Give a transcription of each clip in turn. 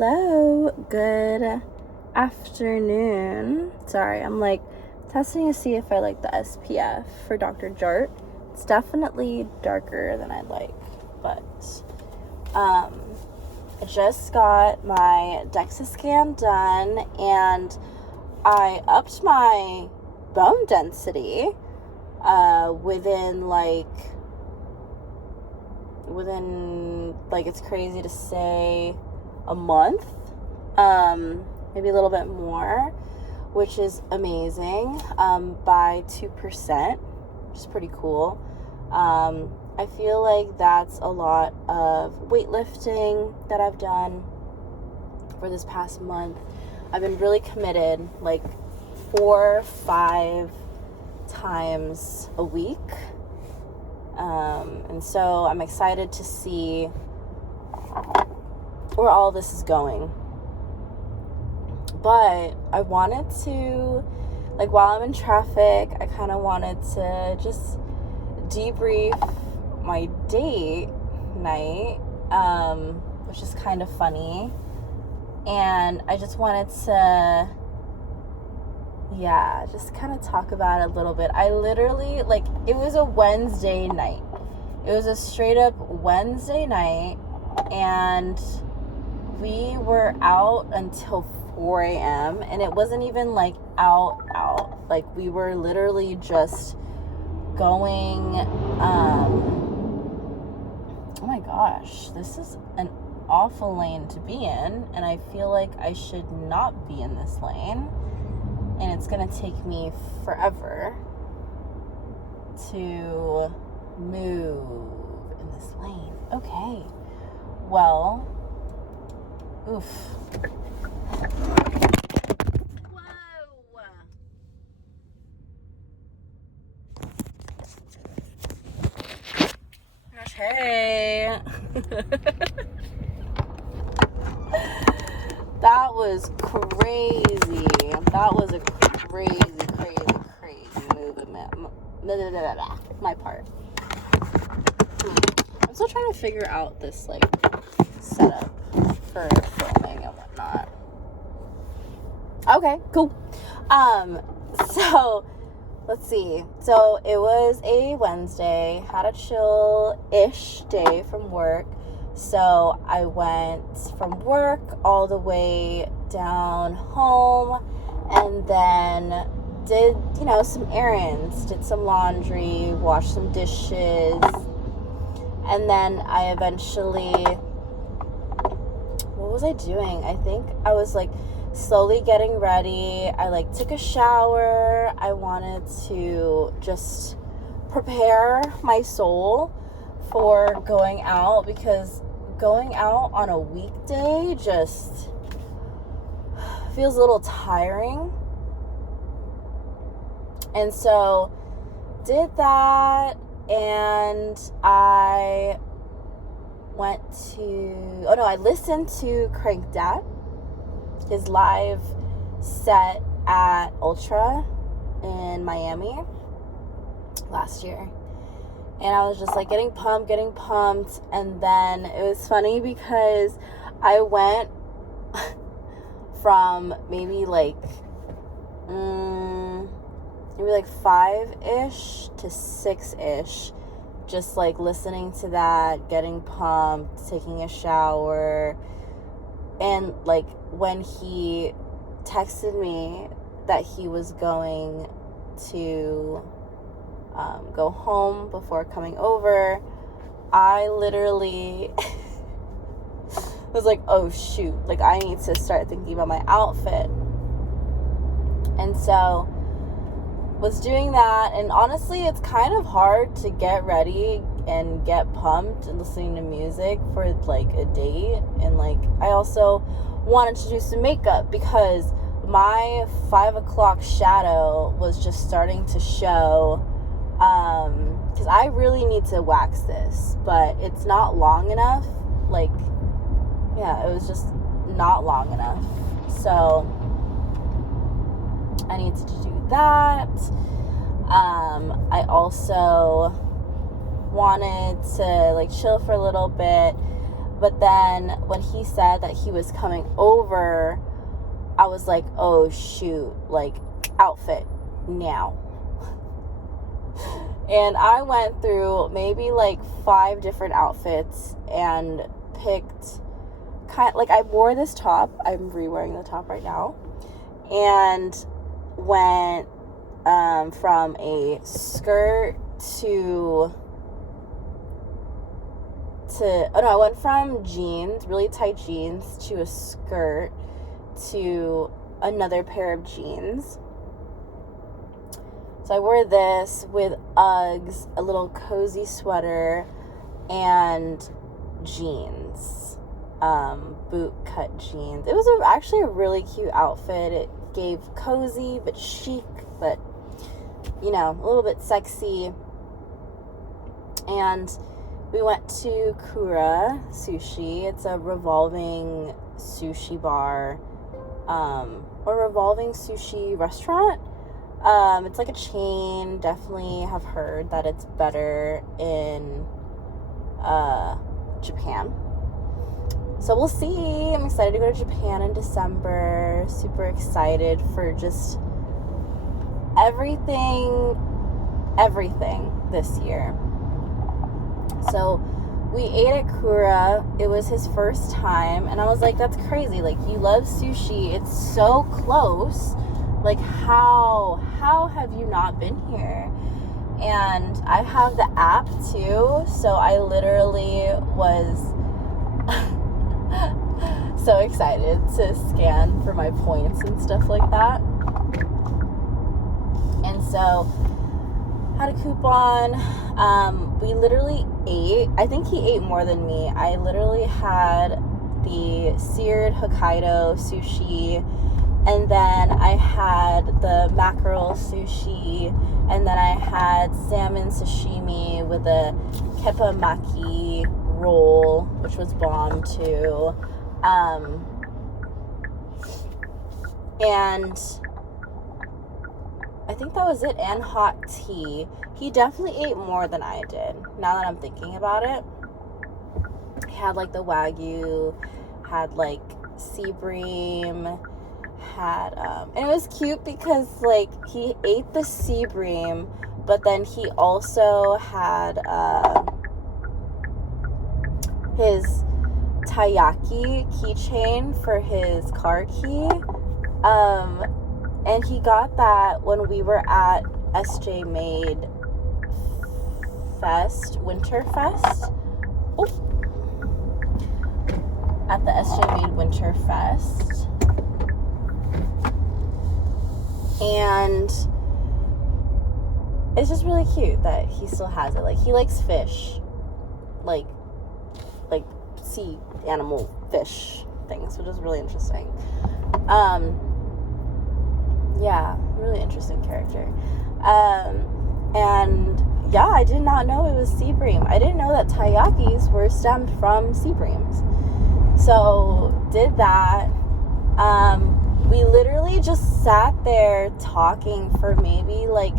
Hello, good afternoon. Sorry, I'm like testing to see if I like the SPF for Dr. Jart. It's definitely darker than I'd like, but I just got my DEXA scan done and I upped my bone density within it's crazy to say a month, maybe a little bit more, which is amazing, by 2%, which is pretty cool. I feel like that's a lot of weightlifting that I've done for this past month. I've been really committed, like 4-5 times a week. And so I'm excited to see where all this is going. But I wanted to, while I'm in traffic, I kind of wanted to just debrief my date night, which is kind of funny. And I just wanted to, just kind of talk about it a little bit. I literally, it was a Wednesday night. It was a straight up Wednesday night, and we were out until 4 a.m. and it wasn't even out. We were literally just going, oh my gosh, this is an awful lane to be in, and I feel like I should not be in this lane, and it's gonna take me forever to move in this lane. Okay, well, oof. Whoa. Gosh, hey. That was crazy. That was a crazy movement. My part. I'm still trying to figure out this setup for filming and whatnot. Okay, cool. So let's see. So it was a Wednesday, had a chill-ish day from work. So I went from work all the way down home and then did, some errands, did some laundry, washed some dishes. And then I eventually, what was I doing? I think I was slowly getting ready. I took a shower. I wanted to just prepare my soul for going out, because going out on a weekday just feels a little tiring. And so did that, and I listened to Crank Dad, his live set at Ultra in Miami last year. And I was just getting pumped. And then it was funny because I went from maybe 5-ish to 6-ish, just listening to that, getting pumped, taking a shower. And when he texted me that he was going to go home before coming over, I literally was oh shoot, I need to start thinking about my outfit. And so was doing that, and honestly it's kind of hard to get ready and get pumped and listening to music for a date. And I also wanted to do some makeup because my 5 o'clock shadow was just starting to show, because I really need to wax this, but it's not long enough. It was just not long enough. So I need to do that. I also wanted to chill for a little bit. But then when he said that he was coming over, I was like, oh shoot, like, outfit now. And I went through maybe like 5 different outfits and picked I wore this top. I'm re-wearing the top right now. And went from a skirt I went from jeans, really tight jeans, to a skirt, to another pair of jeans. So I wore this with Uggs, a little cozy sweater, and jeans, boot cut jeans. It was actually a really cute outfit. It gave cozy but chic, but you know, a little bit sexy. And we went to Kura Sushi. It's a revolving sushi bar, or revolving sushi restaurant. It's like a chain. Definitely have heard that it's better in Japan. So we'll see. I'm excited to go to Japan in December. Super excited for just everything this year. So we ate at Kura. It was his first time, and I was like, that's crazy. Like, you love sushi. It's so close. Like, how have you not been here? And I have the app too, so I literally was so excited to scan for my points and stuff like that. And so had a coupon. We literally ate, I think he ate more than me. I literally had the seared Hokkaido sushi, and then I had the mackerel sushi, and then I had salmon sashimi with a keppa maki roll, which was bomb too. And I think that was it, and hot tea. He definitely ate more than I did, now that I'm thinking about it. He had like the Wagyu, had like sea bream, had and it was cute because like he ate the sea bream, but then he also had his taiyaki keychain for his car key, and he got that when we were at SJ Made Fest, Winter Fest. At the SJ Made Winter Fest. And it's just really cute that he still has it. Like, he likes fish. Like sea animal fish things, which is really interesting. Yeah, really interesting character. And yeah, I did not know it was sea bream. I didn't know that taiyakis were stemmed from sea breams. So did that. We literally just sat there talking for maybe like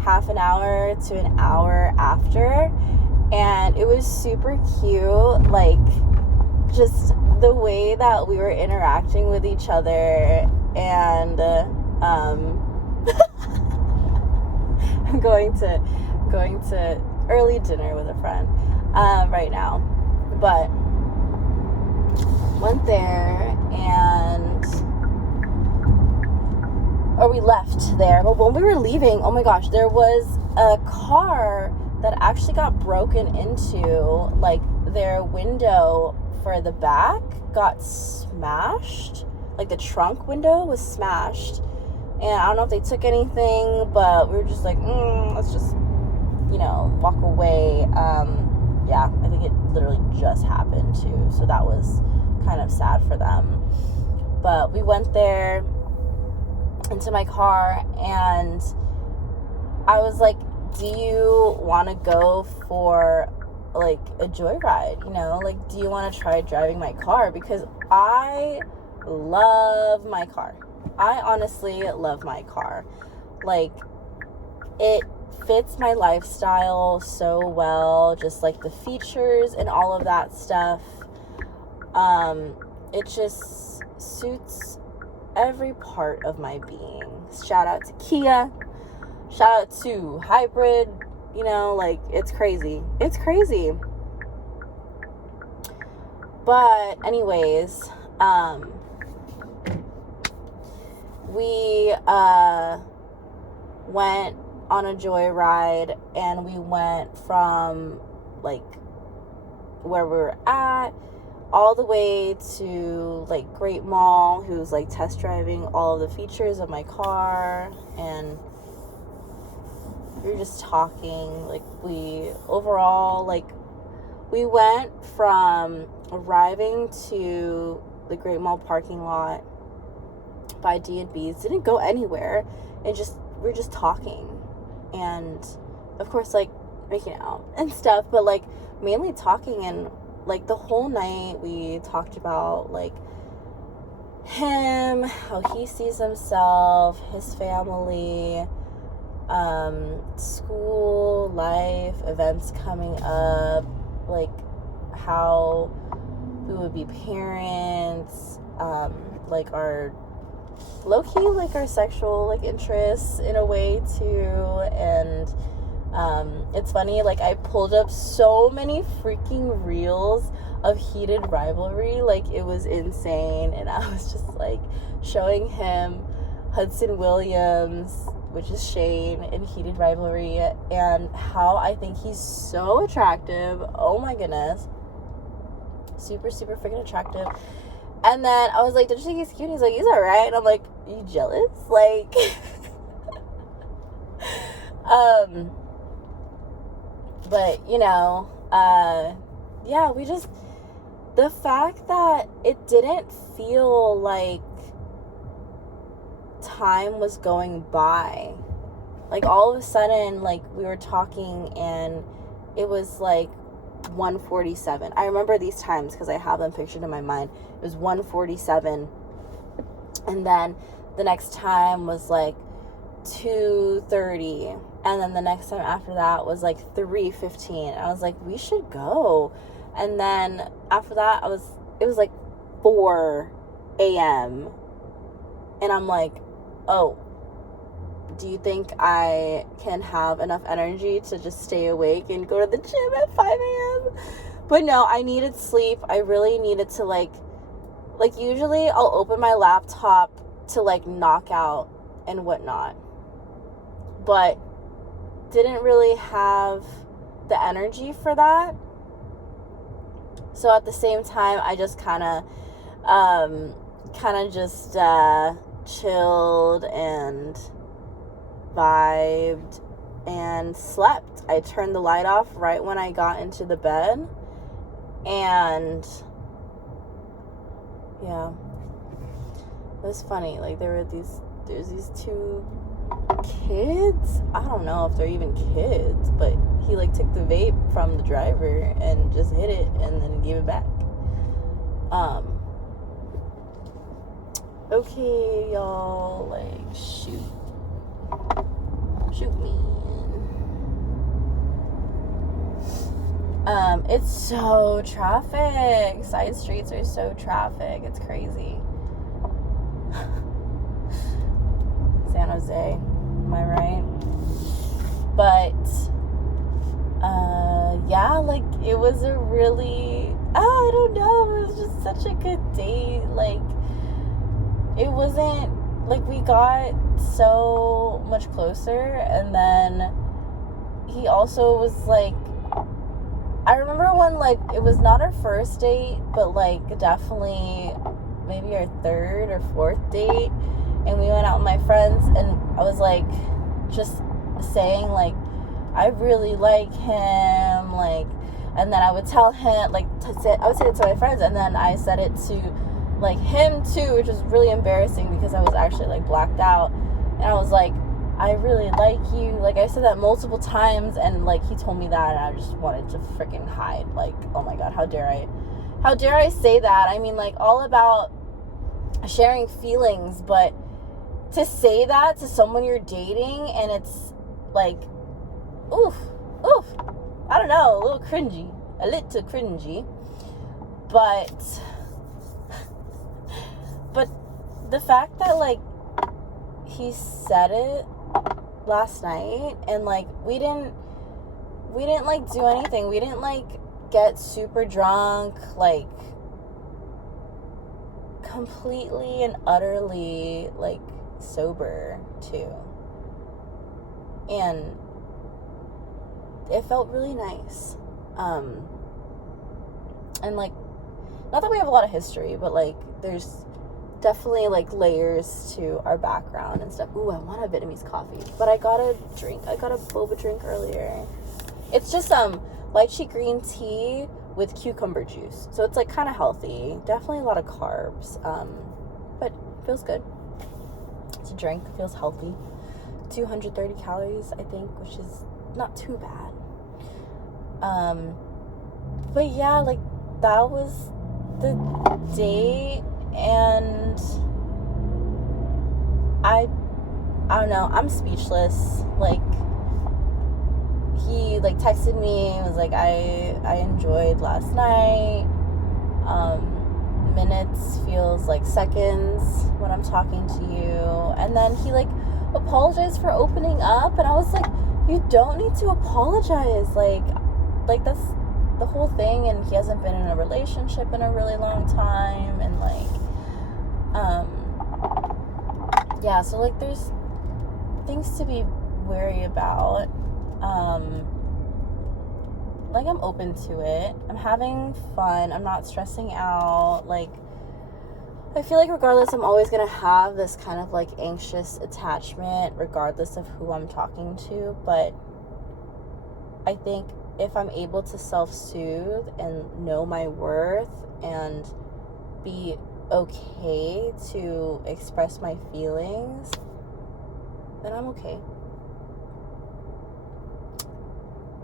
half an hour to an hour after, and it was super cute. Like, just the way that we were interacting with each other. And I'm going to early dinner with a friend right now, but went there or we left there. But when we were leaving, oh my gosh, there was a car that actually got broken into. Like, their window for the back got smashed. Like, the trunk window was smashed. And I don't know if they took anything, but we were just like, let's just, walk away. Yeah, I think it literally just happened too. So that was kind of sad for them. But we went there into my car, and I was like, do you want to go for like a joyride? Like, do you want to try driving my car? Because I love my car. I honestly love my car. Like, it fits my lifestyle so well, just like the features and all of that stuff. It just suits every part of my being. Shout out to Kia. Shout out to hybrid. You know, like, it's crazy. It's crazy. But anyways, we went on a joyride, and we went from like where we were at all the way to like Great Mall, who's like test driving all of the features of my car, and we were just talking. Like, we went from arriving to the Great Mall parking lot by D&B's, didn't go anywhere, and we're just talking, and of course, like, making out and stuff, but like mainly talking. And like the whole night we talked about like him, how he sees himself, his family, school, life, events coming up, like how we would be parents, like our low-key, like our sexual like interests in a way too. And it's funny, like I pulled up so many freaking reels of heated rivalry, like it was insane. And I was just like showing him Hudson Williams, which is Shane, in heated rivalry, and how I think he's so attractive. Oh my goodness, super freaking attractive. And then I was like, don't you think he's cute? He's like, he's alright. And I'm like, you jealous? Like, but, you know, yeah, the fact that it didn't feel like time was going by. Like, all of a sudden, like, we were talking, and it was, like, 1:47. I remember these times because I have them pictured in my mind. It was 1:47, and then the next time was like 2:30, and then the next time after that was like 3:15. I was like, we should go. And then after that, it was like 4 a.m. and I'm like, oh, do you think I can have enough energy to just stay awake and go to the gym at 5 a.m.? But no, I needed sleep. I really needed to, like usually I'll open my laptop to, like, knock out and whatnot. But didn't really have the energy for that. So at the same time, I just kind of just chilled and vibed and slept. I turned the light off right when I got into the bed, and yeah, it was funny. Like, there's these two kids. I don't know if they're even kids, but he like took the vape from the driver and just hit it and then gave it back. Okay, y'all, like, shoot me. It's so traffic. Side streets are so traffic. It's crazy. San Jose, am I right? But yeah, like, it was a really, I don't know, it was just such a good date. Like, it wasn't, like, we got so much closer, and then he also was like, I remember when, like, it was not our first date, but, like, definitely maybe our third or fourth date, and we went out with my friends, and I was, like, just saying, like, I really like him, like, and then I would tell him, like, I would say it to my friends, and then I said it to, like, him too, which was really embarrassing because I was actually, like, blacked out, and I was like, I really like you. Like, I said that multiple times, and, like, he told me that, and I just wanted to freaking hide. Like, oh my god, how dare I say that? I mean, like, all about sharing feelings, but to say that to someone you're dating, and it's like, oof, I don't know, a little cringy, but but the fact that, like, he said it last night, and, like, we didn't, like, do anything. We didn't, like, get super drunk, like, completely and utterly, like, sober, too. And it felt really nice. And, like, not that we have a lot of history, but, like, there's definitely, like, layers to our background and stuff. Ooh, I want a Vietnamese coffee, but I got a boba drink earlier. It's just lychee green tea with cucumber juice, so it's, like, kind of healthy. Definitely a lot of carbs, but feels good to drink. Feels healthy. 230 calories, I think, which is not too bad. But yeah, like, that was the date, and I don't know, I'm speechless. Like, he, like, texted me and was like, I enjoyed last night. Minutes feels like seconds when I'm talking to you. And then he, like, apologized for opening up, and I was like, you don't need to apologize. Like that's the whole thing. And he hasn't been in a relationship in a really long time, and, like, yeah, so, like, there's things to be wary about. Like, I'm open to it. I'm having fun. I'm not stressing out. Like, I feel like regardless, I'm always going to have this kind of, like, anxious attachment regardless of who I'm talking to. But I think if I'm able to self-soothe and know my worth and be okay to express my feelings, then I'm okay.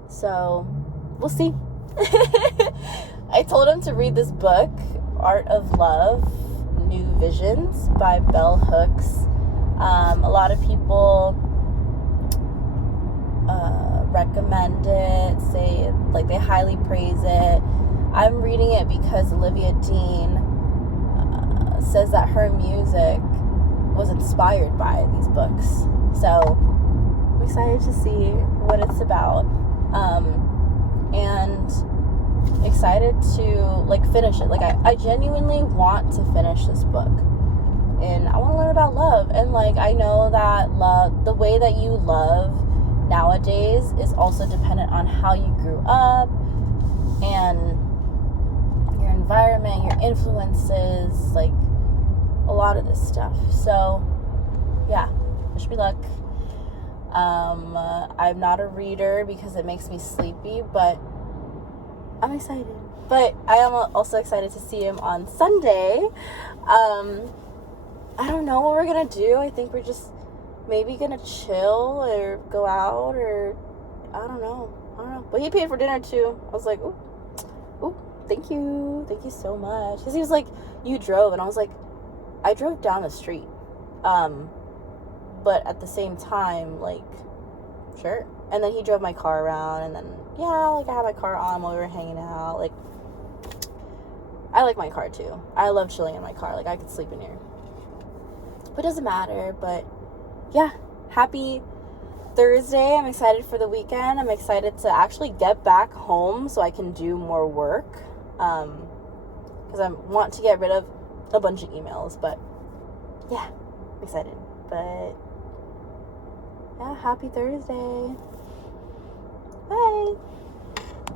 So, we'll see. I told him to read this book, Art of Love, New Visions by Bell Hooks. A lot of people recommend it, say, like, they highly praise it. I'm reading it because Olivia Dean says that her music was inspired by these books. So I'm excited to see what it's about. And excited to, like, finish it. Like, I genuinely want to finish this book, and I want to learn about love. And, like, I know that love, the way that you love nowadays, is also dependent on how you grew up and your environment, your influences, like, a lot of this stuff. So yeah, wish me luck. I'm not a reader because it makes me sleepy, but I'm excited. But I am also excited to see him on Sunday. I don't know what we're gonna do. I think we're just maybe gonna chill or go out, or I don't know. But he paid for dinner too. I was like, ooh, thank you so much. Because he was like, you drove, and I was like, I drove down the street. But at the same time, like, sure. And then he drove my car around, and then, yeah, like, I had my car on while we were hanging out. Like, I like my car too. I love chilling in my car. Like, I could sleep in here. But it doesn't matter. But yeah, happy Thursday. I'm excited for the weekend. I'm excited to actually get back home so I can do more work. Because I want to get rid of a bunch of emails. But yeah, I'm excited. But yeah, happy Thursday.